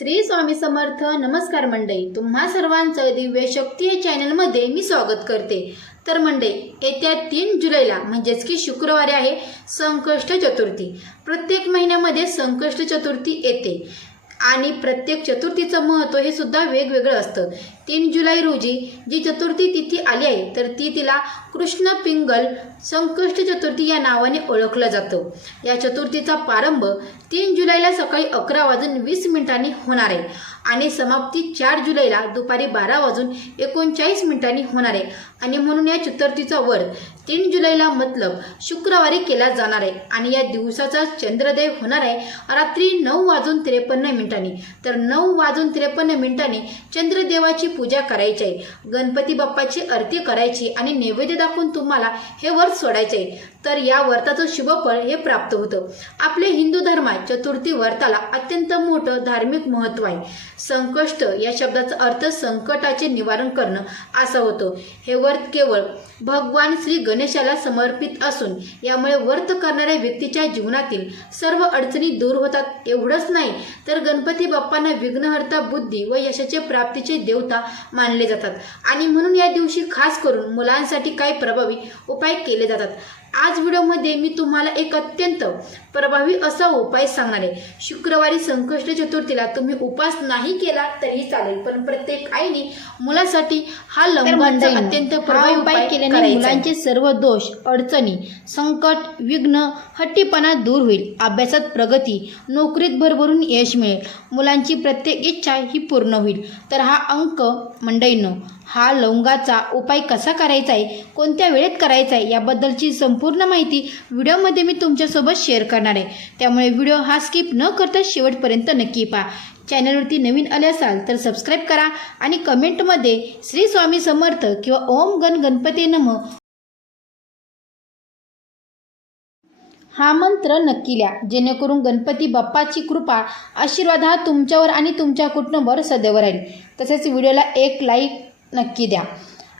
श्री स्वामी समर्थ. नमस्कार मंडळी, तुम्हा सर्वांचं दिव्य शक्ती या चॅनलमध्ये मी स्वागत करते. तर मंडळी, येत्या 3 जुलैला म्हणजेच की शुक्रवारी आहे संकष्ट चतुर्थी. प्रत्येक महिन्यामध्ये संकष्ट चतुर्थी येते आणि प्रत्येक चतुर्थीचं महत्त्व हे सुद्धा वेगवेगळं असतं. 3 जुलै रोजी जी चतुर्थी तिथी आली आहे तर तिला कृष्ण पिंगल संकष्ट चतुर्थी या नावाने ओळखलं जातं. या चतुर्थीचा प्रारंभ 3 जुलैला सकाळी 11:20 होणार आहे आणि समाप्ती 4 जुलैला दुपारी 12:39 होणार आहे. आणि म्हणून या चतुर्थीचा व्रत 3 जुलैला मतलब शुक्रवारी केला जाणार आहे आणि या दिवसाचा चंद्रोदय होणार आहे रात्री 9:53. तर 9:53 चंद्रदेवाची पूजा करायची आहे, गणपती बाप्पाची आरती करायची आणि नैवेद्य दाखवून तुम्हाला हे व्रत सोडायचे आहे. तर या व्रताचं शुभफळ हे प्राप्त होतं. आपल्या हिंदू धर्मात चतुर्थी व्रताला अत्यंत मोठं धार्मिक महत्त्व आहे. संकष्ट या शब्दाचा अर्थ संकटाचे निवारण करणं असा होतो. हे व्रत केवळ भगवान श्री गणेशाला समर्पित असून यामुळे व्रत करणाऱ्या व्यक्तीच्या जीवनातील सर्व अडचणी दूर होतात. एवढंच नाही तर गणपती बाप्पांना विघ्नहर्ता, बुद्धी व यशाचे प्राप्तीचे देवता मानले जातात आणि म्हणून या दिवशी खास करून मुलांसाठी काही प्रभावी उपाय केले जातात. आज व्हिडिओमध्ये मी तुम्हाला एक अत्यंत प्रभावी असा उपाय सांगणार आहे. शुक्रवारी संकष्ट चतुर्थीला तुम्ही उपास नाही केला तरी चालेल, पण प्रत्येक आईने मुलासाठी हा लंबाचा अत्यंत प्रभावी उपाय केल्याने मुलांचे सर्व दोष, अडचणी, संकट, विघ्न, हट्टीपणा दूर होईल. अभ्यासात प्रगती, नोकरीत भरभरून यश मिळेल, मुलांची प्रत्येक इच्छा ही पूर्ण होईल. तर हा अंक मंडळींनो, हा लवंगाचा उपाय कसा करायचा आहे, कोणत्या वेळेत करायचा आहे याबद्दलची संपूर्ण माहिती व्हिडिओमध्ये मी तुमच्यासोबत शेअर करणार आहे. त्यामुळे व्हिडिओ हा स्किप न करता शेवटपर्यंत नक्की पहा. चॅनलवरती नवीन आले असाल तर सबस्क्राईब करा आणि कमेंटमध्ये श्री स्वामी समर्थ किंवा ओम गण गणपती नमः हा मंत्र नक्की लिहा, जेणेकरून गणपती बाप्पाची कृपा, आशीर्वाद हा तुमच्यावर आणि तुमच्या कुटुंबावर सदैव राहील. तसेच व्हिडिओला एक लाईक नक्की द्या.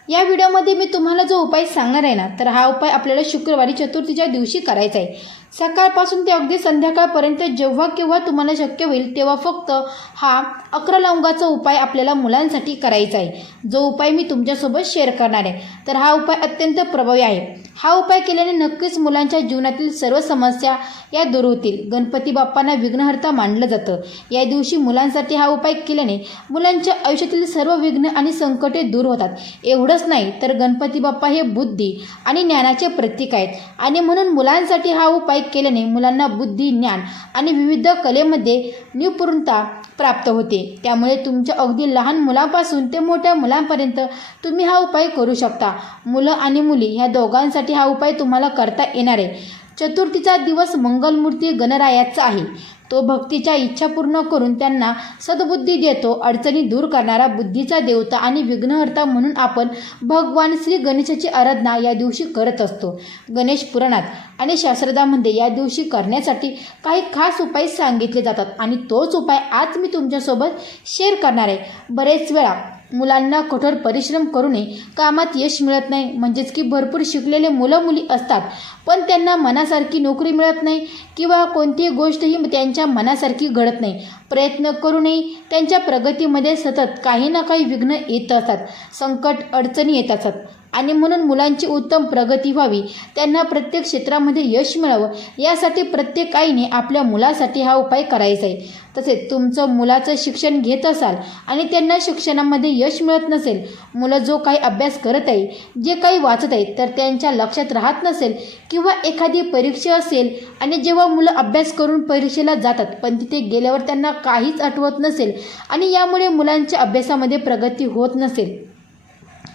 या व्हिडिओमध्ये मी तुम्हाला जो उपाय सांगणार आहे ना, तर हा उपाय आपल्याला शुक्रवारी चतुर्थीच्या दिवशी करायचा आहे. सकाळपासून ते अगदी संध्याकाळपर्यंत जेव्हा केव्हा तुम्हाला शक्य होईल तेव्हा फक्त हा 11 लवंगाचा उपाय आपल्याला मुलांसाठी करायचा आहे, जो उपाय मी तुमच्यासोबत शेअर करणार आहे. तर हा उपाय अत्यंत प्रभावी आहे. हा उपाय केल्याने नक्कीच मुलांच्या जीवनातील सर्व समस्या या दूर होतील. गणपती बाप्पांना विघ्नहर्ता मानलं जातं. या दिवशी मुलांसाठी हा उपाय केल्याने मुलांच्या आयुष्यातील सर्व विघ्न आणि संकटे दूर होतात. एवढंच नाही तर गणपती बाप्पा हे बुद्धी आणि ज्ञानाचे प्रतीक आहेत आणि म्हणून मुलांसाठी हा उपाय केल्याने मुलांना बुद्धी, ज्ञान आणि विविध कलेमध्ये निपुणता प्राप्त होते. त्यामुळे तुमच्या अगदी लहान मुलांपासून ते मोठ्या मुलांपर्यंत तुम्ही हा उपाय करू शकता. मुलं आणि मुली ह्या दोघांसाठी हा उपाय तुम्हाला करता येणार आहे. चतुर्थीचा दिवस मंगलमूर्ती गणरायाचा आहे. तो भक्तीच्या इच्छा पूर्ण करून त्यांना सद्बुद्धी देतो. अडचणी दूर करणारा बुद्धीचा देवता आणि विघ्नहर्ता म्हणून आपण भगवान श्री गणेशाची आराधना या दिवशी करत असतो. गणेश पुराणात आणि शास्त्रदामध्ये या दिवशी करण्यासाठी काही खास उपाय सांगितले जातात आणि तोच उपाय आज मी तुमच्यासोबत शेअर करणार आहे. बरेच वेळा मुलांना कठोर परिश्रम करूनही कामात यश मिळत नाही. म्हणजेच की भरपूर शिकलेले मुलं मुली असतात पण त्यांना मनासारखी नोकरी मिळत नाही किंवा कोणतीही गोष्टही त्यांच्या मनासारखी घडत नाही. प्रयत्न करूनही त्यांच्या प्रगतीमध्ये सतत काही ना काही विघ्न येत असतात, संकट, अडचणी येत असतात आणि म्हणून मुलांची उत्तम प्रगती व्हावी, त्यांना प्रत्येक क्षेत्रामध्ये यश मिळावं यासाठी प्रत्येक आईने आपल्या मुलासाठी हा उपाय करायचा आहे. तसेच तुमचं मुलाचं शिक्षण घेत असाल आणि त्यांना शिक्षणामध्ये यश मिळत नसेल, मुलं जो काही अभ्यास करत आहे, जे काही वाचत आहेत तर त्यांच्या लक्षात राहत नसेल किंवा एखादी परीक्षा असेल आणि जेव्हा मुलं अभ्यास करून परीक्षेला जातात पण तिथे गेल्यावर त्यांना काहीच आठवत नसेल आणि यामुळे मुलांच्या अभ्यासामध्ये प्रगती होत नसेल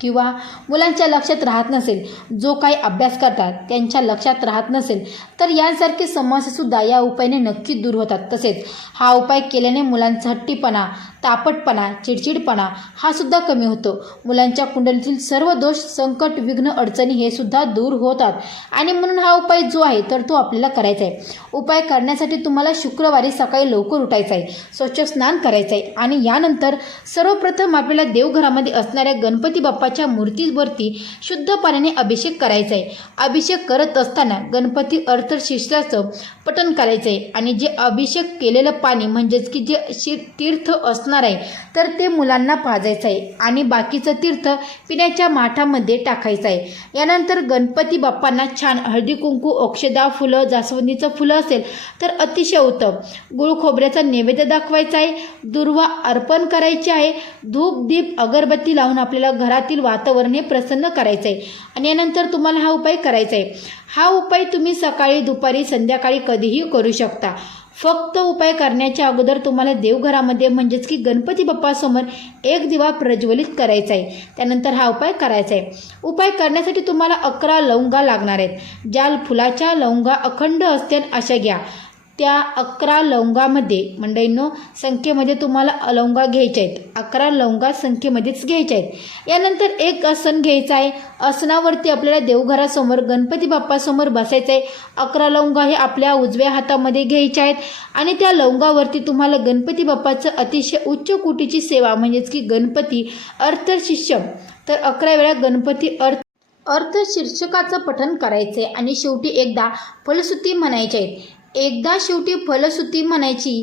किंवा मुलांच्या लक्षात राहत नसेल, जो काही अभ्यास करतात त्यांच्या लक्षात राहत नसेल, तर यांसारखी समस्यासुद्धा या उपायाने नक्की दूर होतात. तसेच हा उपाय केल्याने मुलांचा हट्टीपणा, तापटपणा, चिडचिडपणा हा सुद्धा कमी होतो. मुलांच्या कुंडलीतील सर्व दोष, संकट, विघ्न, अडचणी हे सुद्धा दूर होतात आणि म्हणून हा उपाय जो आहे तर तो आपल्याला करायचा आहे. उपाय करण्यासाठी तुम्हाला शुक्रवारी सकाळी लवकर उठायचं आहे, स्वच्छ स्नान करायचं आहे आणि यानंतर सर्वप्रथम आपल्याला देवघरामध्ये असणाऱ्या गणपती बाप्पाच्या मूर्तीवरती शुद्ध पाण्याने अभिषेक करायचा आहे. अभिषेक करत असताना गणपती अर्थशिष्टाचं पठण करायचं आहे आणि जे अभिषेक केलेलं पाणी म्हणजेच की जे तीर्थ असणार आहे तर ते मुलांना पाजायचं आहे आणि बाकीचं तीर्थ पिण्याच्या माठामध्ये टाकायचं आहे. यानंतर गणपती बाप्पांना छान हळदी कुंकू, अक्षदा, फुलं, जास्वंदीचं फुलं असेल तर अतिशय उत्तम. गुळ खोबऱ्याचा नैवेद्य दाखवायचा आहे, दुर्वा अर्पण करायची आहे, धूप दीप अगरबत्ती लावून आपल्याला घरातील वातावरण हे प्रसन्न करायचं आहे. आणि यानंतर तुम्हाला हा उपाय करायचा आहे. हा उपाय तुम्ही सकाळी, दुपारी, संध्याकाळी कधीही करू शकता. फक्त उपाय करण्याच्या अगोदर तुम्हाला देवघरामध्ये म्हणजेच की गणपती बाप्पासमोर एक दिवा प्रज्वलित करायचा आहे. त्यानंतर हा उपाय करायचा आहे. उपाय करण्यासाठी तुम्हाला 11 लवंगा लागणार आहेत. ज्या फुलाच्या लवंगा अखंड असतील अशा घ्या. त्या 11 लवंगामध्ये मंडळींनो संख्येमध्ये तुम्हाला लवंगा घ्यायच्या आहेत. 11 लवंगा संख्येमध्येच घ्यायच्या आहेत. यानंतर एक आसन घ्यायचं आहे. आसनावरती आपल्याला देवघरासमोर गणपती बाप्पासमोर बसायचं आहे. 11 लवंगा हे आपल्या उजव्या हातामध्ये घ्यायच्या आहेत आणि त्या लवंगावरती तुम्हाला गणपती बाप्पाचं अतिशय उच्च कोटीची सेवा म्हणजेच की गणपती अर्थशीर्षक तर 11 वेळा गणपती अर्थशीर्षकाचं पठण करायचं आहे आणि शेवटी एकदा फलश्रुती म्हणायची आहे. एकदा शेवटी फलश्रुती म्हणायची.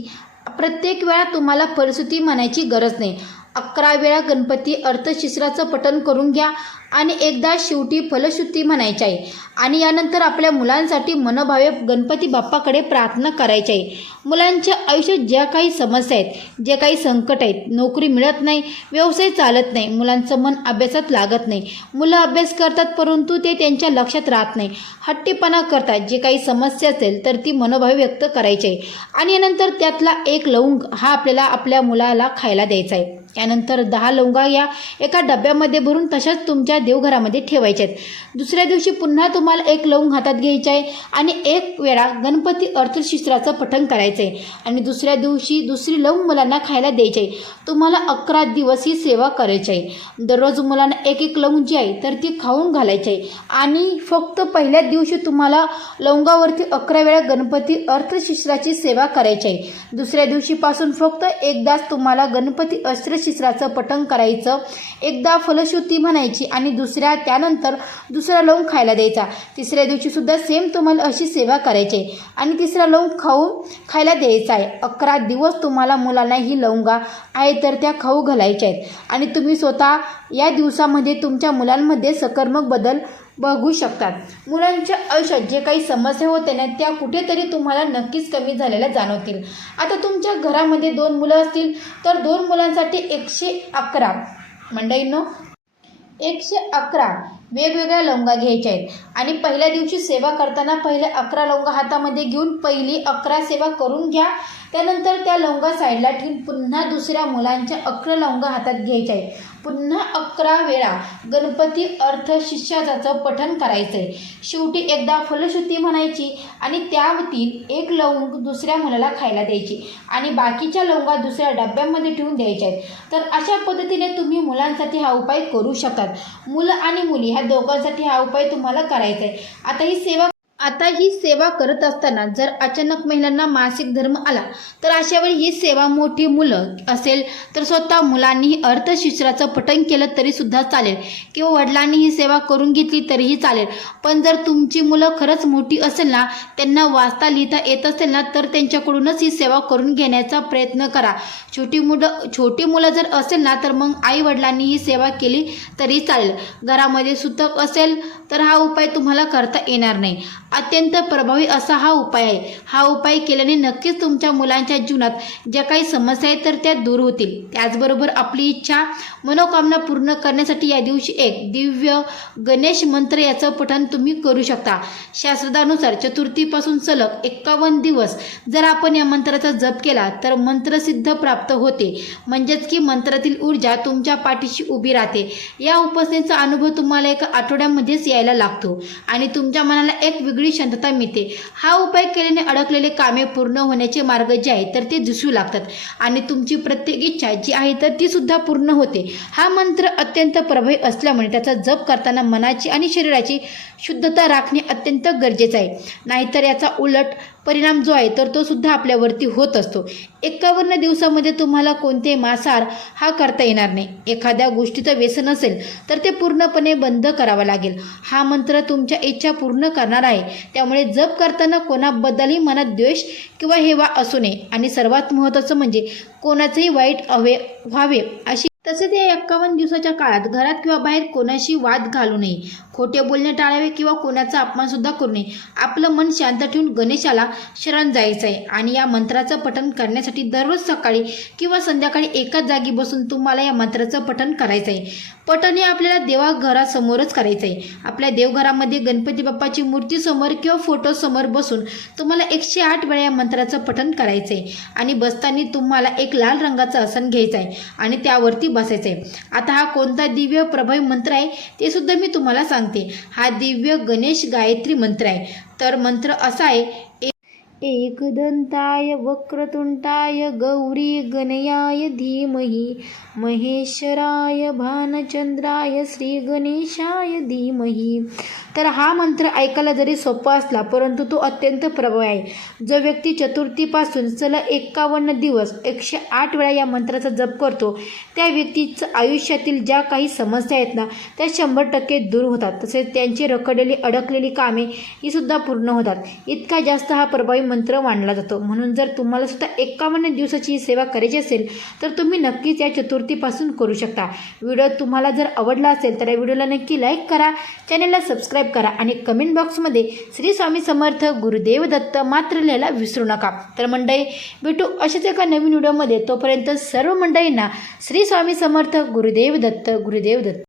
प्रत्येक वेळा तुम्हाला फलश्रुती म्हणायची गरज नाही. 11 वेळा गणपती अर्थशिस्त्राचं पठण करून घ्या आणि एकदा शेवटी फलश्रुती म्हणायची आहे. आणि यानंतर आपल्या मुलांसाठी मनोभावे गणपती बाप्पाकडे प्रार्थना करायची आहे. मुलांच्या आयुष्यात ज्या काही समस्या आहेत, जे काही संकट आहेत, नोकरी मिळत नाही, व्यवसाय चालत नाही, मुलांचं मन अभ्यासात लागत नाही, मुलं अभ्यास करतात परंतु ते त्यांच्या लक्षात राहत नाही, हट्टीपणा करतात, जे काही समस्या असेल तर ती मनोभावे व्यक्त करायची आहे. आणि यानंतर त्यातला एक लवंग हा आपल्याला आपल्या मुलाला खायला द्यायचा आहे. त्यानंतर 10 लवंगा या एका डब्यामध्ये भरून तशाच तुमच्या देवघरामध्ये ठेवायच्या आहेत. दुसऱ्या दिवशी पुन्हा तुम्हाला एक लवंग हातात घ्यायचं आहे आणि एक वेळा गणपती अर्थशिस्त्राचं पठण करायचं आहे आणि दुसऱ्या दिवशी दुसरी लवंग मुलांना खायला द्यायची आहे. तुम्हाला 11 दिवस ही सेवा करायची आहे. दररोज मुलांना एक लवंग जी आहे तर ती खाऊन घालायची आहे आणि फक्त पहिल्या दिवशी तुम्हाला लवंगावरती 11 वेळा गणपती अर्थशिस्त्राची सेवा करायची आहे. दुसऱ्या दिवशीपासून फक्त एकदाच तुम्हाला गणपती अर्थशिस्त्राचं पठण करायचं, एकदा फलश्रुती म्हणायची आणि त्यानंतर दुसरा लवंग खायला द्यायचा. तिसऱ्या दिवशी सुद्धा सेम तुम्हाला अशी सेवा करायची आहे आणि तिसरा लवंग खायला द्यायचा आहे. 11 दिवस तुम्हाला मुलांना ही लवंगा आहे तर त्या खाऊ घालायच्या आहेत आणि तुम्ही स्वतः या दिवसामध्ये तुमच्या मुलांमध्ये सकारात्मक बदल बघू शकतात. मुलांच्या आयुष्यात जे काही समस्या होते ना त्या कुठेतरी तुम्हाला नक्कीच कमी झालेल्या जाणवतील. आता तुमच्या घरामध्ये 2 मुलं असतील तर 2 मुलांसाठी 111 मंडळींनो 111 वेगवेगळ्या लवंगा घ्यायच्या आहेत आणि पहिल्या दिवशी सेवा करताना पहिल्या 11 लवंगा हातामध्ये घेऊन पहिली 11 सेवा करून घ्या. त्यानंतर त्या लवंगा साईडला ठेवून पुन्हा दुसऱ्या मुलांच्या 11 लवंगा हातात घ्यायच्या आहेत. पुन्हा 11 वेळा गणपती अर्थशिस्त्राचं पठण करायचं आहे. शेवटी एकदा फलश्रुती म्हणायची आणि त्यातील एक लवंग दुसऱ्या मुलाला खायला द्यायची आणि बाकीच्या लवंगा दुसऱ्या डब्यामध्ये ठेवून द्यायच्या आहेत. तर अशा पद्धतीने तुम्ही मुलांसाठी हा उपाय करू शकतात. मुलं आणि मुली ह्या दोघांसाठी हा उपाय तुम्हाला करायचा आहे. आता ही सेवा करत असताना जर अचानक महिलांना मासिक धर्म आला तर अशा वेळी ही सेवा मोठी मुलं असेल तर स्वतः मुलांनी अर्थशिस्त्राचं पठण केलं तरी सुद्धा चालेल किंवा वडिलांनी ही सेवा करून घेतली तरीही चालेल. पण जर तुमची मुलं खरंच मोठी असेल ना, त्यांना वाचता लिहिता येत असेल ना तर त्यांच्याकडूनच ही सेवा करून घेण्याचा प्रयत्न करा. छोटी मुलं जर असेल ना तर मग आई वडिलांनी ही सेवा केली तरी चालेल. घरामध्ये सुतक असेल तर हा उपाय तुम्हाला करता येणार नाही. अत्यंत प्रभावी असा हा उपाय आहे. हा उपाय केल्याने नक्कीच तुमच्या मुलांच्या जीवनात ज्या काही समस्या आहेत तर त्या दूर होतील. त्याचबरोबर आपली इच्छा मनोकामना पूर्ण करण्यासाठी या दिवशी एक दिव्य गणेश मंत्र याचं पठण तुम्ही करू शकता. शास्त्रानुसार चतुर्थीपासून सलग 51 दिवस जर आपण या मंत्राचा जप केला तर मंत्रसिद्ध प्राप्त होते. म्हणजेच की मंत्रातील ऊर्जा तुमच्या पाठीशी उभी राहते. या उपासनेचा अनुभव तुम्हाला एका आठवड्यामध्येच यायला लागतो आणि तुमच्या मनाला एक वेगळी शांतता मिळते. हा उपाय केल्याने अडकलेले कामे पूर्ण होण्याचे मार्ग जे आहेत तर ते दिसू लागतात आणि तुमची प्रत्येक इच्छा जी आहे तर ती सुद्धा पूर्ण होते. हा मंत्र अत्यंत प्रभावी असल्यामुळे त्याचा जप करताना मनाची आणि शरीराची शुद्धता राखणे अत्यंत गरजेचं आहे. नाहीतर याचा उलट परिणाम जो आहे तर तो सुद्धा आपल्यावरती होत असतो. 51 दिवसामध्ये तुम्हाला कोणते मांसाहार हा करता येणार नाही. एखाद्या गोष्टीचं व्यसन असेल तर ते पूर्णपणे बंद करावं लागेल. हा मंत्र तुमच्या इच्छा पूर्ण करणार आहे. त्यामुळे जप करताना कोणाबद्दलही मनात द्वेष किंवा हेवा असू नये आणि सर्वात महत्त्वाचं म्हणजे कोणाचंही वाईट व्हावे अशी. तसेच या 51 दिवसाच्या काळात घरात किंवा बाहेर कोणाशी वाद घालू नये, खोटे बोलणे टाळावे किंवा कोणाचा अपमानसुद्धा करू नये. आपलं मन शांत ठेवून गणेशाला शरण जायचं आहे आणि या मंत्राचं पठण करण्यासाठी दररोज सकाळी किंवा संध्याकाळी एकाच जागी बसून तुम्हाला या मंत्राचं पठण करायचं आहे. पठण हे आपल्याला देवघरासमोरच करायचं आहे. आपल्या देवघरामध्ये गणपती बाप्पाची मूर्तीसमोर किंवा फोटोसमोर बसून तुम्हाला 108 वेळा या मंत्राचं पठण करायचं आहे आणि बसताना तुम्हाला एक लाल रंगाचं आसन घ्यायचं आहे आणि त्यावरती बसायचं आहे. आता हा कोणता दिव्य प्रभावी मंत्र आहे ते सुद्धा मी तुम्हाला सांगते. हा दिव्य गणेश गायत्री मंत्र आहे. तर मंत्र असा आहे, एकदंताय वक्रतुंडाय गौरी गणयाय धीमहि महेश्वराय भानचंद्राय श्री गणेशाय धीमहि. तर हा मंत्र ऐकायला जरी सोपा असला परंतु तो अत्यंत प्रभावी आहे. जो व्यक्ती चतुर्थीपासून सलग 51 दिवस 108 वेळा या मंत्राचा जप करतो त्या व्यक्तीचं आयुष्यातील ज्या काही समस्या आहेत ना त्या 100% दूर होतात. तसेच त्यांची रखडलेली अडकलेली कामे ही सुद्धा पूर्ण होतात. इतका जास्त हा प्रभावी मंत्र मानला जातो. म्हणून जर तुम्हाला सुद्धा 51 दिवसाची सेवा करायची असेल तर तुम्ही नक्कीच या चतुर्थीपासून करू शकता. व्हिडिओ तुम्हाला जर आवडला असेल तर या व्हिडिओला नक्की लाईक करा, चॅनलला सबस्क्राईब करा आणि कमेंट बॉक्समध्ये श्री स्वामी समर्थ गुरुदेव दत्त मात्र लिहायला विसरू नका. तर मंडळी भेटू अशाच एका नवीन व्हिडिओमध्ये. तोपर्यंत सर्व मंडळींना श्री स्वामी समर्थ गुरुदेव दत्त गुरुदेव दत्त.